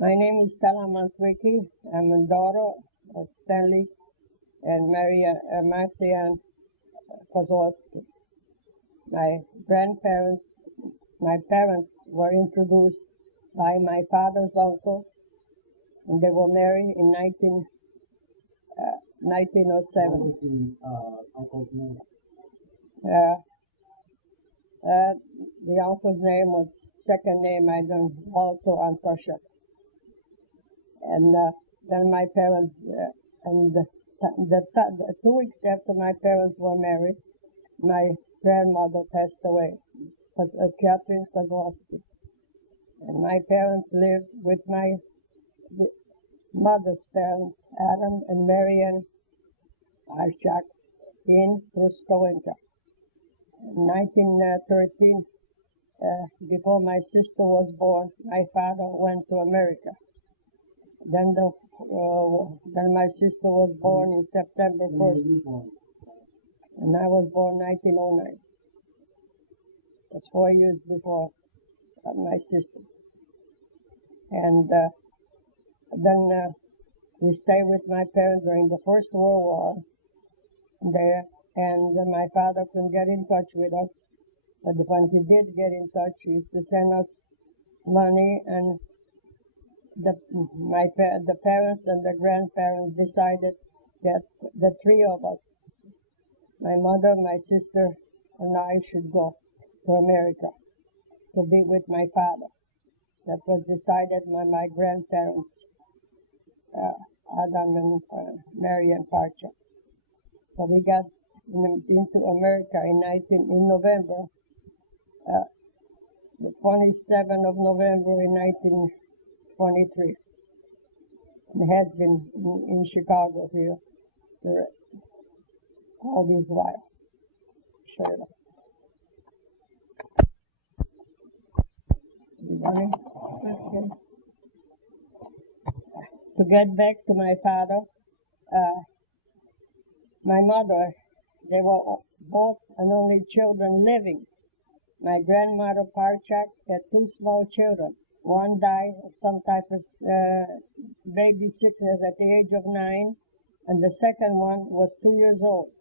My name is Stella. I'm a daughter of Stanley and Marcia Kozlowski. My parents were introduced by my father's uncle, and they were married in 1907. Uncle's name? Uh, the uncle's name was second name I don't Walter Antoshuk. And then my parents, and 2 weeks after my parents were married, my grandmother passed away, Catherine Kozlowski. And my parents lived with my mother's parents, Adam and Marian Archak, in Truskowinka. In 1913, before my sister was born, my father went to America. Then my sister was born in September 1st, and I was born 1909. That's 4 years before my sister. And then we stayed with my parents during the First World War there, and my father couldn't get in touch with us. But when he did get in touch, he used to send us money, and the parents and the grandparents decided that the three of us, my mother, my sister, and I, should go to America to be with my father. That was decided by my grandparents, Adam and Marian Parcha. So we got into America in November, the 27th of November in 1923. And has been in Chicago here all this while. Sure. To get back to my father, my mother, they were both and only children living. My grandmother Parchak had 2 small children. One died of some type of baby sickness at the age of 9, and the second one was 2 years old.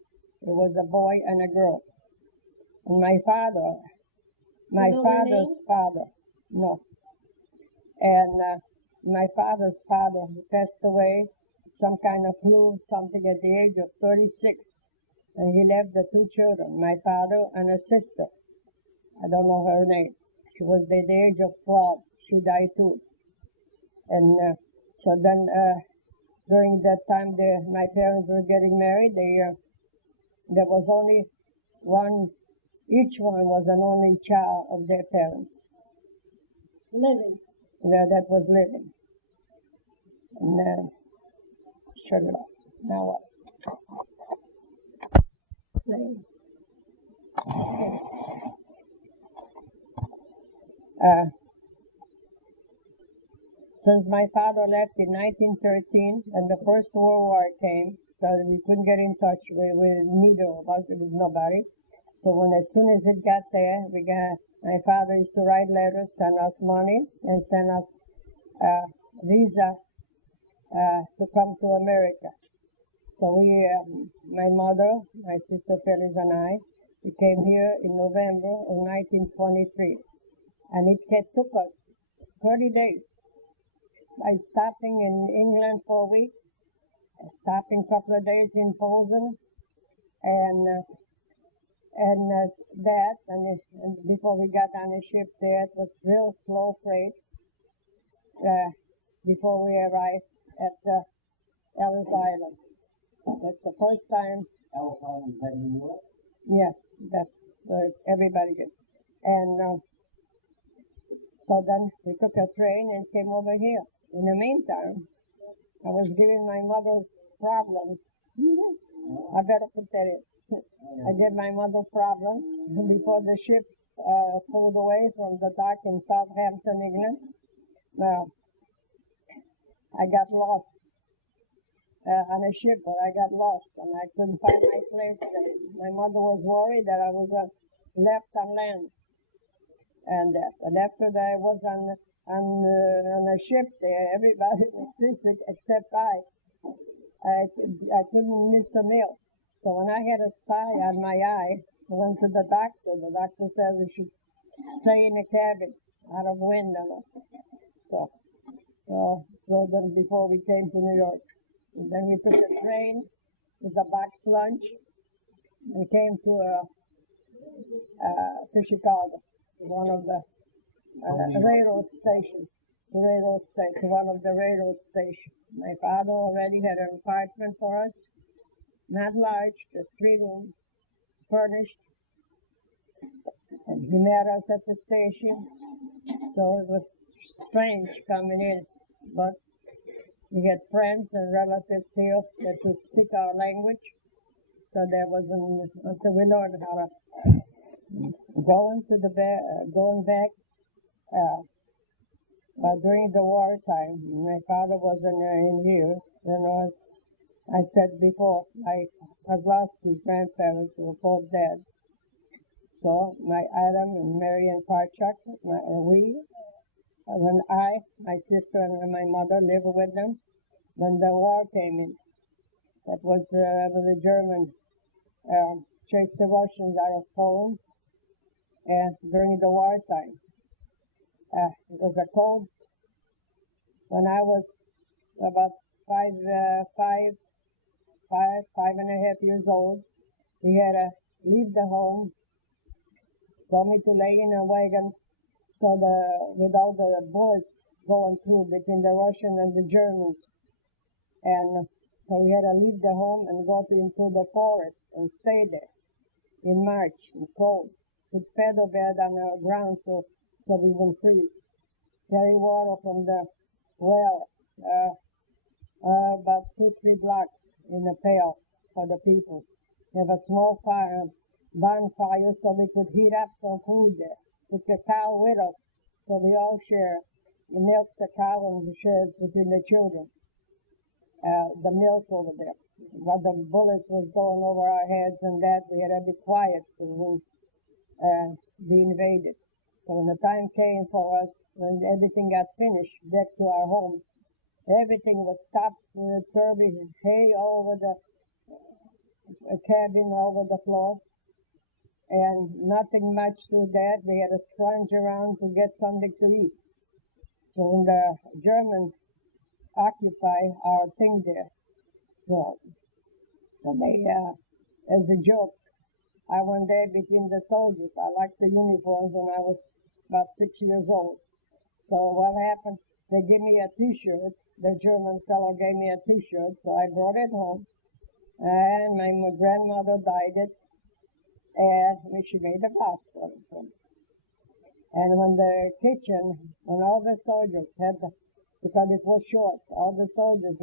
It was a boy and a girl. And my father's father, no. And my father's father passed away, some kind of flu, something at the age of 36. And he left the 2 children, my father and a sister. I don't know her name. She was at the age of 12. She died too. And so then during that time my parents were getting married. There was only one, each one was an only child of their parents. Living. That was living. And shut it off. Now what? Since my father left in 1913 and the First World War came, so we couldn't get in touch with neither of us. It was nobody. So as soon as it got there, my father used to write letters, send us money, and send us visa to come to America. So my mother, my sister Phyllis, and I, we came here in November of 1923. And it took us 30 days by stopping in England for a week, stopping a couple of days in Posen, and before we got on the ship there, it was real slow freight before we arrived at Ellis Island. That's the first time. Ellis Island, is that in New York? Yes, that's where everybody did. And so then we took a train and came over here. In the meantime, I was giving my mother problems. I better put that in. I gave my mother problems before the ship pulled away from the dock in Southampton, England. Now, I got lost on a ship, but I got lost and I couldn't find my place. My mother was worried that I was left on land. And after that, I was on a ship there. Everybody was sick except I. I couldn't miss a meal. So when I had a sty on my eye, I went to the doctor. The doctor said we should stay in the cabin out of wind and all. So then before we came to New York, and then we took a train with a box lunch and came to Chicago, one of the railroad stations. One of the railroad stations. My father already had an apartment for us, not large, just 3 rooms, furnished. And he met us at the station, so it was strange coming in. But we had friends and relatives here that could speak our language, so there wasn't until we learned how to going back. During the wartime, my father wasn't in here. As I said before, I have lost his grandparents who were both dead. So my Adam and Marion Parchuk, my sister and my mother lived with them. When the war came in, that was when the Germans chased the Russians out of Poland, and during the wartime. It was a cold. When I was about five and a half years old, we had to leave the home, told me to lay in a wagon, with all the bullets going through between the Russian and the Germans. And so we had to leave the home and go into the forest and stay there in March, in cold. Put feather bed on the ground so we wouldn't freeze. Carry water from the well, about 2-3 blocks in a pail for the people. Have a small bonfire so we could heat up some food there. Took the cow with us, so we all share. We milked the cow and we shared between the children. The milk over there. While the bullets was going over our heads and that, we had to be quiet so we wouldn't be invaded. So when the time came for us, when everything got finished, back to our home, everything was stopped in a turvy, hay all over the cabin, over the floor, and nothing much to that. We had to scrounge around to get something to eat. So when the Germans occupy our thing there, so they, as a joke, I went there between the soldiers. I liked the uniforms when I was about 6 years old. So what happened? They gave me a T-shirt. The German fellow gave me a T-shirt, so I brought it home. And my grandmother dyed it, and she made a vase for it. And when all the soldiers because it was short, all the soldiers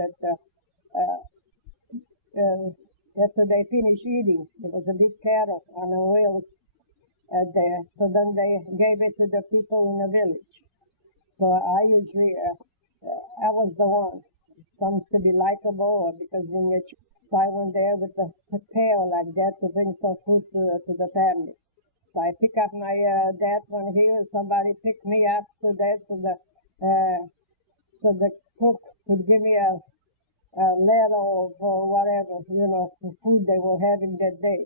after they finished eating, there was a big kettle on the wheels there. So then they gave it to the people in the village. So I usually, I was the one. Some to be likable, or because so I went there with the pail like that to bring some food to the family. So I pick up my dad one here. Somebody picked me up to that, so the cook could give me a ladle or whatever, for food they were having that day.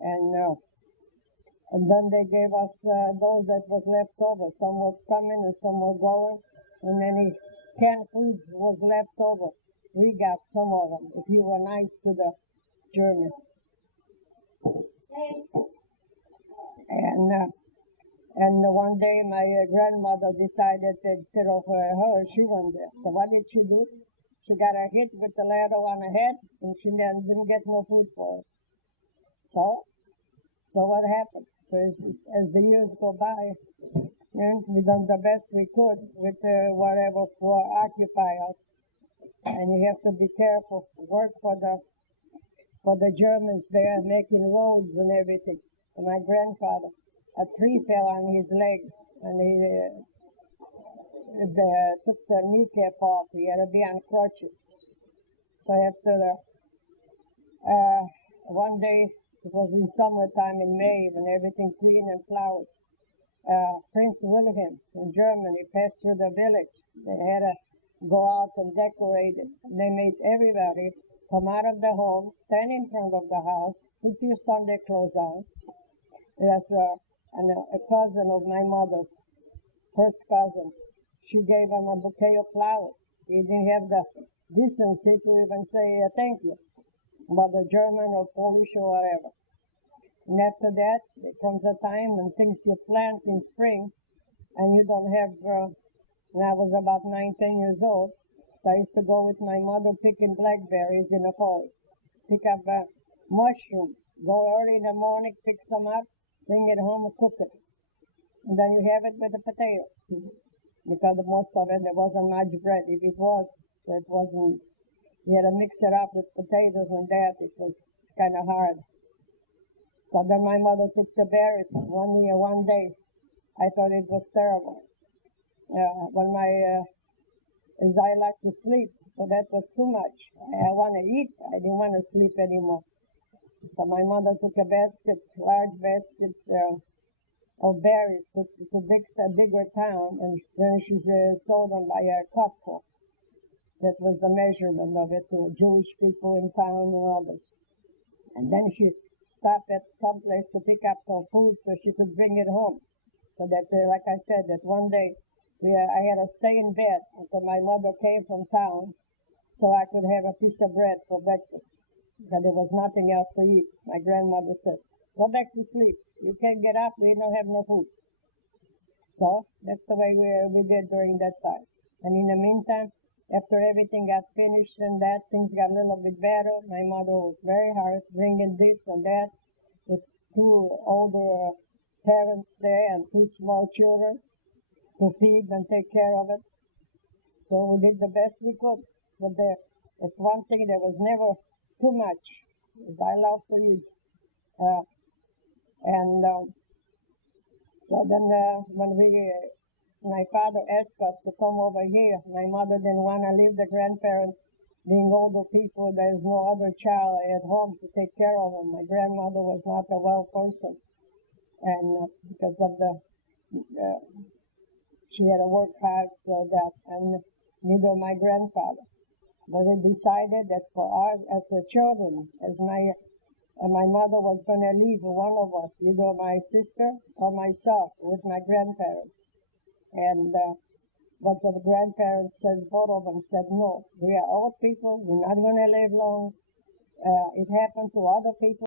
And then they gave us those that was left over. Some was coming and some were going, and any canned foods was left over. We got some of them, if you were nice to the Germans. And one day my grandmother decided that instead of her, she went there. So what did she do? She got a hit with the ladder on her head, and she didn't get no food for us. So what happened? So as the years go by, and we done the best we could with whatever for occupy us. And you have to be careful. Work for the Germans there, making roads and everything. So my grandfather, a tree fell on his leg, and they took the kneecap off. He had to be on crutches. So after one day, it was in summertime in May when everything green and flowers. Prince Wilhelm in Germany passed through the village. They had to go out and decorate it. And they made everybody come out of the home, stand in front of the house, put your Sunday clothes on. That's a cousin of my mother's, first cousin. She gave him a bouquet of flowers. He didn't have the decency to even say thank you, whether German or Polish or whatever. And after that, there comes a time when things you plant in spring and you don't have, when I was about 9, 10 years old, so I used to go with my mother picking blackberries in the forest, pick up mushrooms, go early in the morning, pick some up, bring it home and cook it. And then you have it with the potato. Because most of it, there wasn't much bread. If it was, so it wasn't, you had to mix it up with potatoes and that. It was kind of hard. So then my mother took the berries one day. I thought it was terrible. As I like to sleep, so that was too much. I want to eat. I didn't want to sleep anymore. So my mother took a large basket of berries to a bigger town, and then she sold them by a cupful. That was the measurement of it to Jewish people in town and all this. And then she stopped at some place to pick up some food so she could bring it home. So that, like I said, that one day I had to stay in bed until my mother came from town so I could have a piece of bread for breakfast. Because there was nothing else to eat. My grandmother said, go back to sleep. You can't get up. We don't have no food. So that's the way we did during that time. And in the meantime, after everything got finished and that, things got a little bit better. My mother was very hard, bringing this and that with 2 older parents there and 2 small children to feed and take care of it. So we did the best we could. But it's one thing, there was never too much, because I love to eat. So then when my father asked us to come over here, my mother didn't want to leave the grandparents, being older people. There's no other child at home to take care of them. My grandmother was not a well person, and because of she had to work hard, so that, and neither my grandfather. But we decided that for us as the children, as my mother was going to leave one of us, either my sister or myself, with my grandparents. And but the grandparents said, both of them said, no, we are old people, we're not going to live long. It happened to other people.